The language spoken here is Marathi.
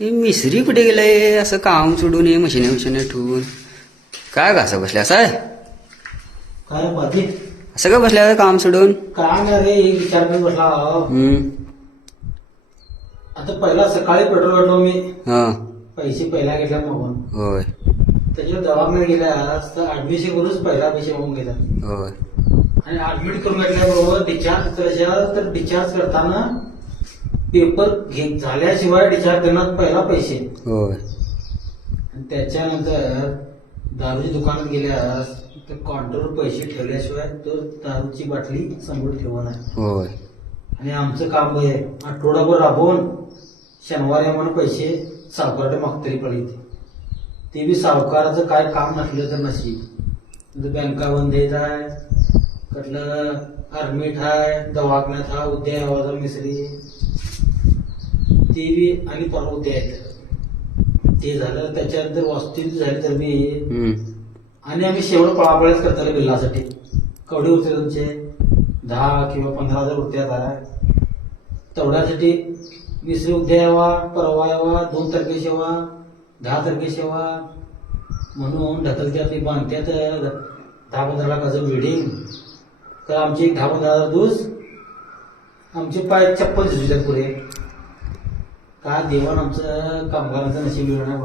हे मिसरी कुठे गेलाय असं काम सोडून हे मशिने ठेवून काय का असं बसल्या असं आहे काय रे पाटी असं का बसल्या काम सोडून काय नाही रे एक विचार करत बसला आता पहिला सकाळी पेट्रोल काढलो मी हा पैसे पहिला घेतल्या मागून होय त्याच्यावर दवाखान्यात गेल्यास तर ऍडमिशन करूनच पहिला पैसे होऊन गेला होय आणि ऍडमिट करून घेतल्याबरोबर डिस्चार्ज करायच्या तर डिस्चार्ज करताना पेपर झाल्याशिवाय डिस्चार्ज करण्यात पहिला पैसे होय आणि त्याच्यानंतर दारूच्या दुकानात गेल्यास तर काउंटरवर पैसे ठेवल्याशिवाय तो दारूची बाटली समोर ठेवणार होय आणि आमचं काम आहे आठवडाभर राबवून शनिवारी आम्हाला पैसे सावकाराकडे मागतरी पडले ते बी सावकाराचं काय काम नसलं तर नशीब बँका बंद येत आहे कुठलं आर्मीट आहे दवाखान्यात हा उद्या आवाजा मिसरी ते बी आणि परवा उद्या येत ते झालं त्याच्यानंतर वास्तविक झाली तर मी आणि आम्ही शेवट पळापळ्याच करतो बिल्लासाठी कवडे होते तुमचे 10 किंवा 15,000 उरते आता तेवढ्यासाठी मिसरी उद्या यावा परवा यावा 2 तारखेस यावा 10 तारखेस यावा म्हणून ढकलत्यात बांधत्यात 10-15 लाखाचं बिल्डिंग तर आमचे 10-15,000 दिवस आमचे पाय चप्पल झुजतात पुढे काय देवान आमचं कामगारांचं नशीब मिळणार